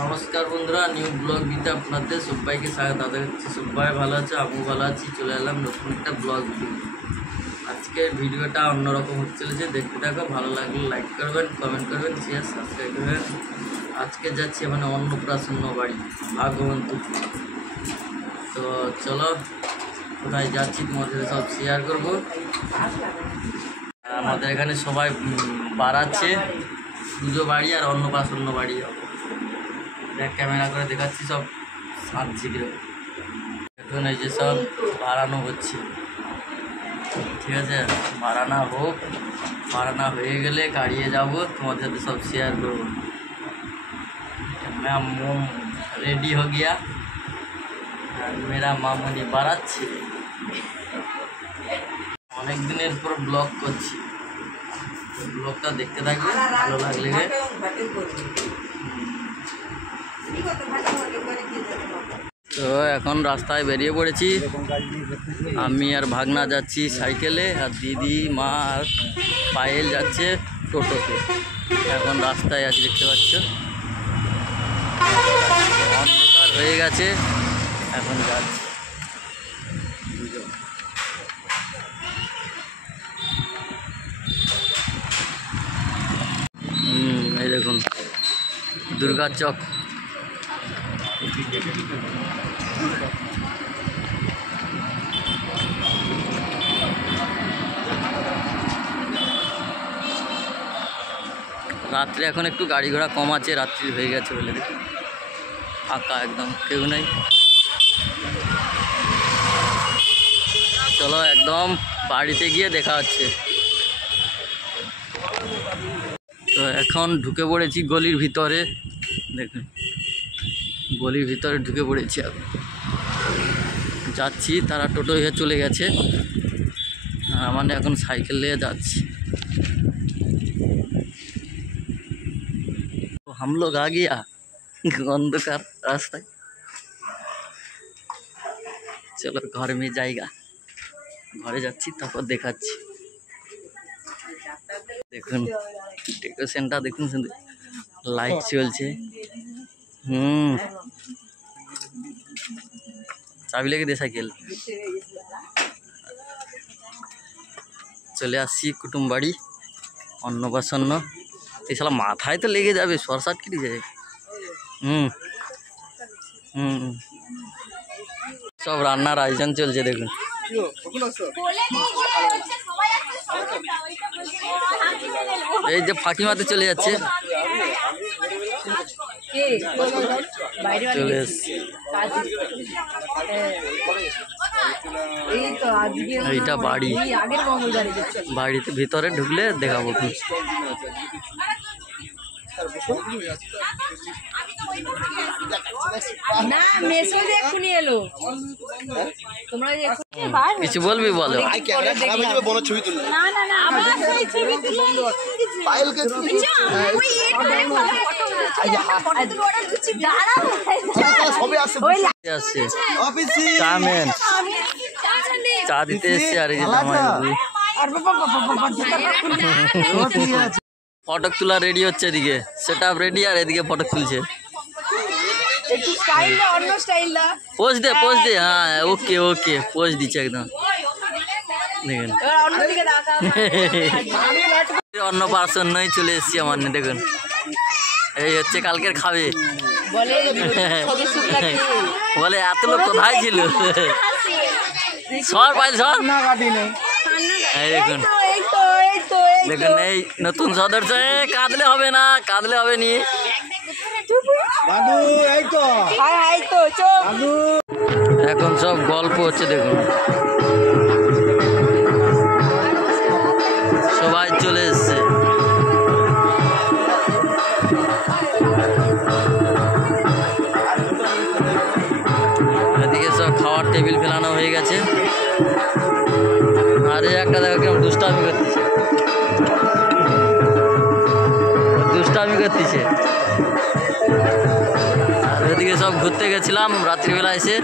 নমস্কার বন্ধুরা, new blog দিতে আপনাদের সবাইকে স্বাগত। আশা করছি সবাই ভালো আছে, আমিও ভালো আছি। চলে এলাম নতুন একটা ব্লগ ভিডিও। আজকের ভিডিওটা অন্যরকম হতে চলেছে, দেখতে থাকো। ভালো লাগলে লাইক করবেন, কমেন্ট করবেন, শেয়ার সাবস্ক্রাইব করবেন। আজকে যাচ্ছি মানে অন্নপ্রাশন বাড়ি ভাগবন্তপুর। তো চলো, কোথায় যাচ্ছি তোমাদের সব শেয়ার করব। আমাদের এখানে সবাই বাড়াচ্ছে, পুজো বাড়ি আর অন্নপ্রাশন বাড়ি। ক্যামেরা করে দেখাচ্ছি, সব সাজছে কিরকম। এখন এই যে সব বাড়ানো হচ্ছে, ঠিক আছে। বাড়ানো হোক, বাড়ানো হয়ে গেলে গাড়িয়ে যাব, তোমাদের সাথে সব শেয়ার করবো। मैं मोम रेडी हो गया, मेरा मामूनी বাড়াচ্ছে। অনেক দিনের পর ব্লগ করছি, ব্লগটা দেখতে থাকবে, ভালো লাগলে। তো এখন রাস্তায় বেরিয়ে পড়েছি, আমি আর ভাগনা যাচ্ছি সাইকেলে, আর দিদি, মা আর পায়েল যাচ্ছে টোটোতে। এখন রাস্তায় আছি, দেখতে পাচ্ছ অন্ধকার হয়ে গেছে, এখন যাচ্ছি। এই দেখুন দুর্গা চক। রাত্রে এখন একটু গাড়ি ঘোড়া কম আছে, রাত্রি হয়ে গেছে বলে দেখি ফাঁকা একদম, কেউ নেই। চলো একদম বাড়িতে গিয়ে দেখা হচ্ছে। তো এখন ঢুকে পড়েছি গলির ভিতরে, দেখুন গলির ভিতরে ঢুকে পড়েছি। এখন যাচ্ছি, তারা টোটো হয়ে চলে গেছে, মানে এখন সাইকেল নিয়ে যাচ্ছি। तो हम लोग आ गया अंधकार रास्ता। चलो घर में जाएगा, घरे যাচ্ছি, তারপর দেখাচ্ছি। দেখুন ডেকোরেশনটা দেখুন, লাইট চলছে। চাবি লেগে দে সাইকেল। চলে আসছি কুটুম বাড়ি অন্নপ্রাশন। এছাড়া মাথায় তো লেগে যাবে, সরসাট কেটে যায়। সব রান্নার আয়োজন চলছে, দেখুন। এই যে ফাঁকিমাতে চলে যাচ্ছে, চলে এসছে। এইটা বাড়ি, বাড়িতে ভিতরে ঢুকলে দেখাবো। কিছু বলবি বলো। চা দিতে এসছি, আর এই ফটক তোলা রেডি হচ্ছে, এদিকে সেট আপ রেডি, আর এদিকে ফটক তুলছে। পোজ দে, পোজ দে। হ্যাঁ ওকে ওকে, পোজ দিচ্ছে একদম। দেখুন অন্নপ্রাশন নয় চলে এসছি আমার, দেখুন এই হচ্ছে কালকের খাবে। বলে এত লোক কোথায় ছিল, সর পাইল সর। এই দেখুন, দেখুন এই নতুন সদস্য। কাঁদলে হবে না, কাঁদলে হবে নি। এখন সব গল্প হচ্ছে, দেখুন সবাই চলে এসছে। এদিকে সব খাওয়ার টেবিল ফেলানো হয়ে গেছে। আরে একটা দেখো কেমন দুষ্টামি করতেছে, দুষ্টামি করতেছে। আর ওদিকে সব ঘুরতে গেছিলাম রাত্রিবেলা এসে।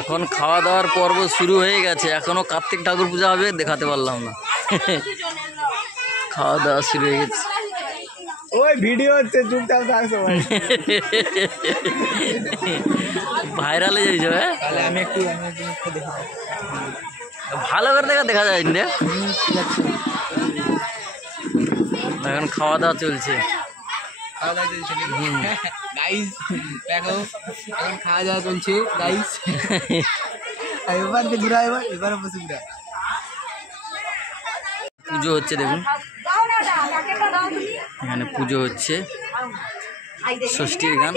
এখন খাওয়া দাওয়ার পর্ব শুরু হয়ে গেছে, এখনো কার্তিক ঠাকুর পূজা হবে, দেখাতে পারলাম না। খাওয়া দাওয়া শুরু হয়ে গেছে। ওই ভিডিও হচ্ছে, চুপচাপ থাক সবাই। ভাইরালে যাইছ? তাহলে আমি একটু দেখি, ভালো করে দেখা যায় না। এখন খাওয়া দাওয়া চলছে। গাইস দেখো এখন খাওয়া দাওয়া চলছে গাইস। এবার ঘুরা, এবার বসে পুজো হচ্ছে দেখুন, এখানে পুজো হচ্ছে, ষষ্ঠীর গান।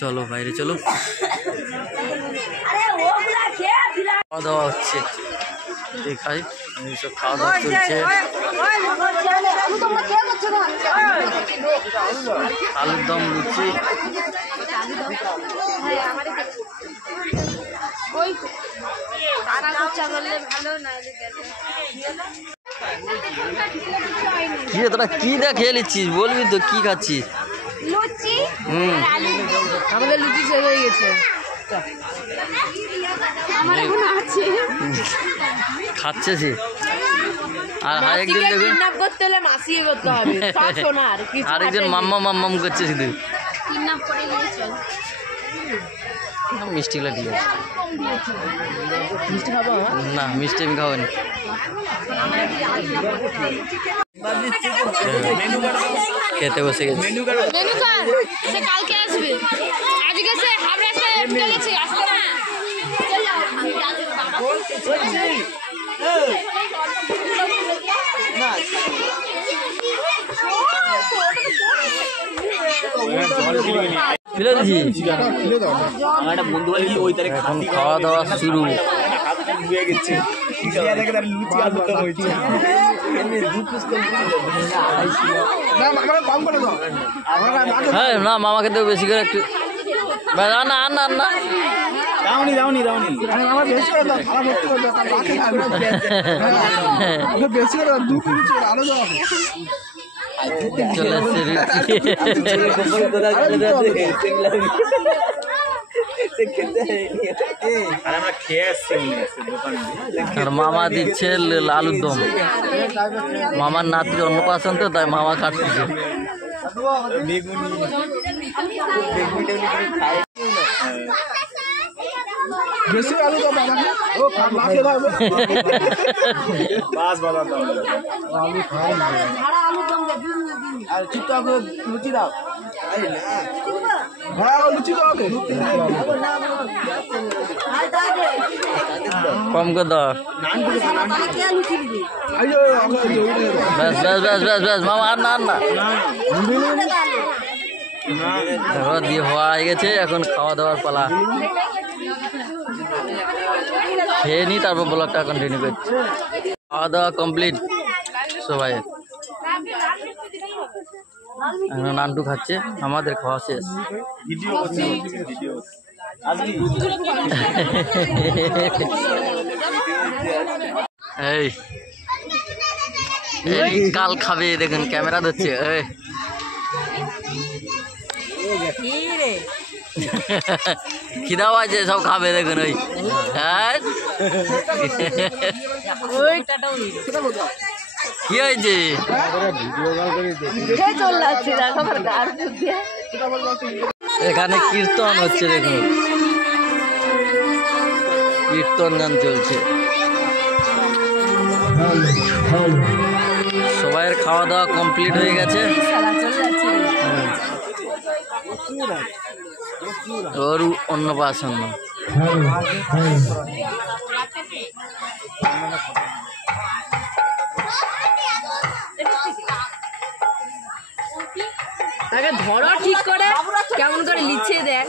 চলো বাইরে চলো, খাওয়া দাওয়া হচ্ছে, দেখাই সব খাওয়া দাওয়া চলছে। আলুর দম, লুচি, কি তোরা কি খেয়ে নিচ্ছিস? বলবি তো কি খাচ্ছিস? আমাদের লুচি শেষ হয়ে গেছে, খাচ্ছে সে। আর আরেকজন দেখুন, করতে হলে মাসিয়ে করতে হবে, আরেকজন মাম্মাম করছে শুধু। মিষ্টিগুলো ঠিক আছে না, মিষ্টি আমি খাওয়ানি। খেতে বসে গেছে। কালকে আসবে, আজকে সে হাবড়া গেছে, আসবে না। খাওয়া দাওয়া শুরু। হ্যাঁ না, মামাকে দেবো বেশি করে একটু। না না না, চলে আর মামা দিচ্ছে আলুর দম। মামার নাতির অন্নপ্রাশন তো, তাই মামা কাটতেছে। বেশি আলু তো বানাবে ও মাখে দাও বাস বাবা দাও আলু খাও না, ঝাড়া আলু দম দে আর চুপচাপ লুচি দাও। আরে না হ্যাঁ লুচি দাও কে কম করে দাও। ব্যাস ব্যাস ব্যাস ব্যাস ব্যাস মামা, আর না আর না। দেখো দিয়ে হওয়া হয়ে গেছে, এখন খাওয়া দাওয়ার পালা। খেয়ে নি, তারপর ব্লগটা কন্টিনিউ করছি। খাওয়া দাওয়া কমপ্লিট সবাই, এখন নান্টু খাচ্ছে, আমাদের খাওয়া শেষ। এই কাল খাবে, দেখুন ক্যামেরা ধরছে। খিদা পাইছে, সব খাবে দেখুন। ওই কি হয়েছে? এখানে কীর্তন হচ্ছে দেখুন, কীর্তন গান চলছে। সবাইয়ের খাওয়া দাওয়া কমপ্লিট হয়ে গেছে। ওর অন্নপ্রাশন। আগে ধরো ঠিক করে, কেমন করে লিখছে দেখ।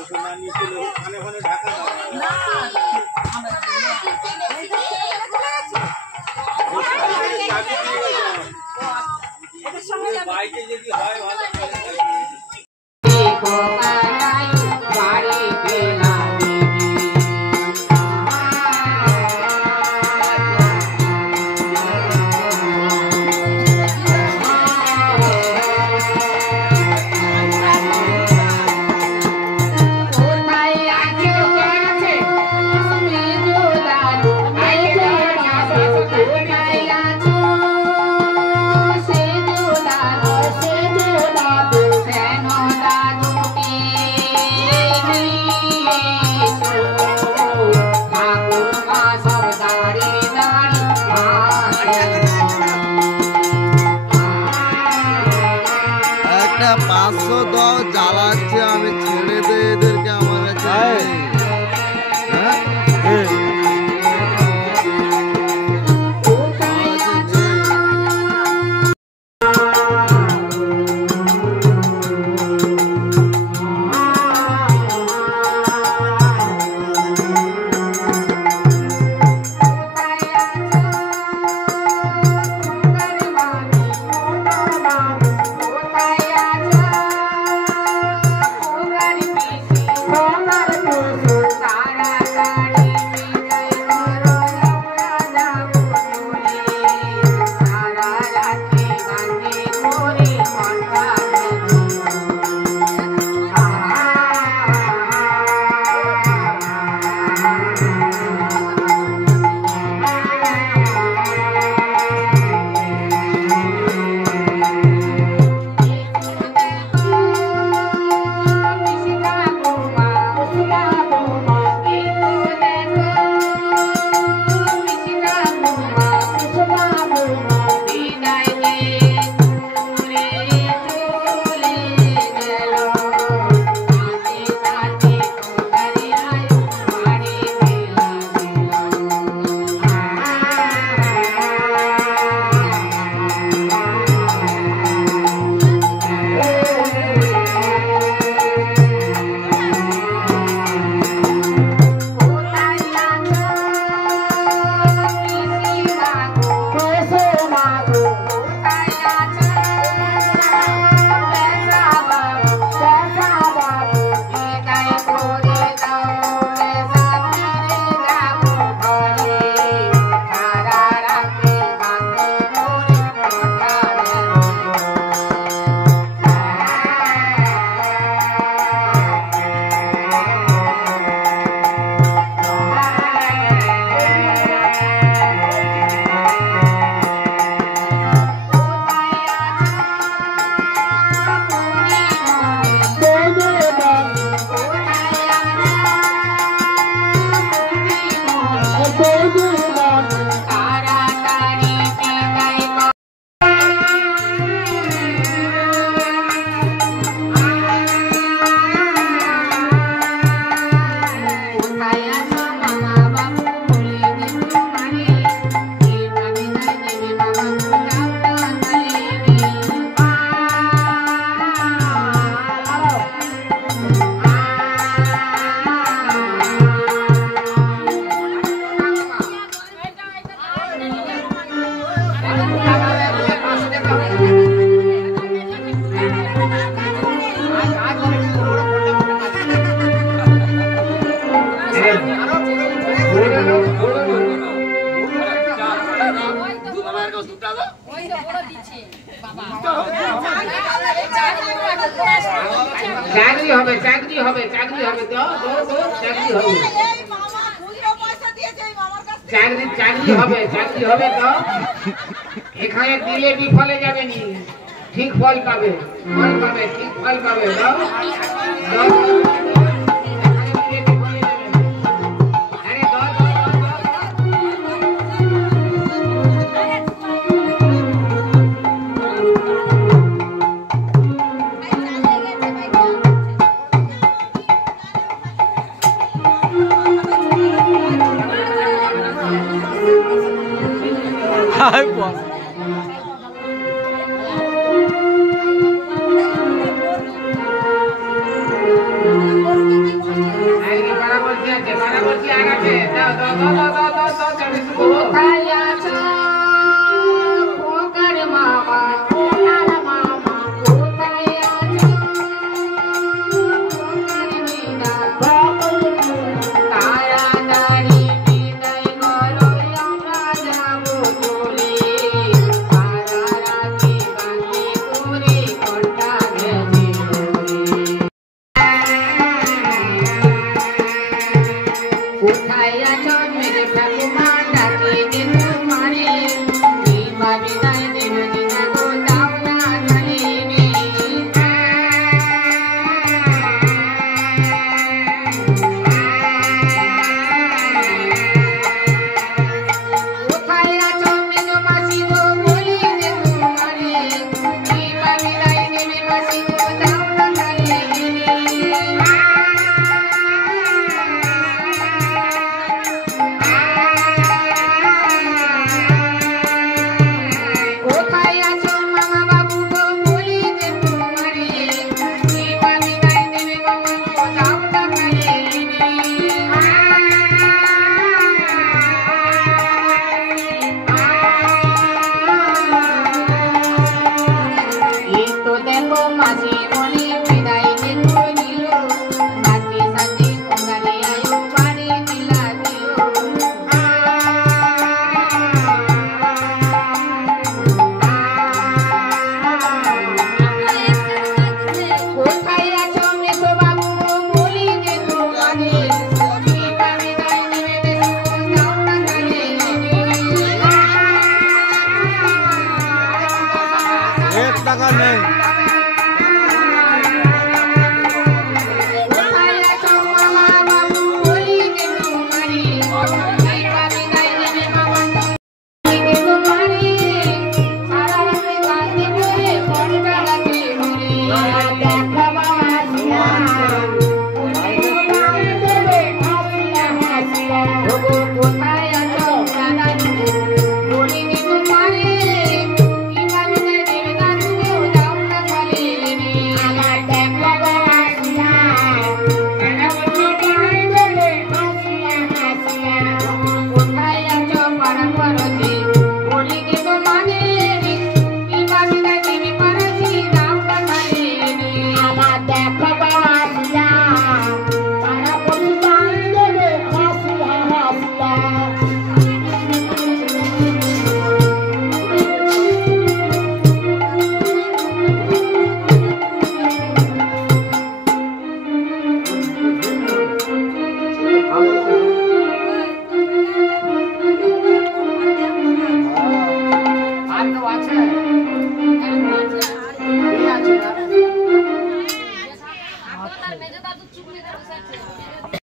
500 দাও, জ্বালাচ্ছে, আমি ছেড়ে দে এদেরকে আমার কাছে। হ্যাঁ চাকরি হবে চাকরি হবে চাকরি হবে তো চাকরি হবে চাকরি চাকরি হবে চাকরি হবে তো এখানে দিলে বিফলে যাবে নি ঠিক ফল পাবে ঠিক ফল পাবে Ai, pô. টাকা নেই। মেজে দাদু চুপ করে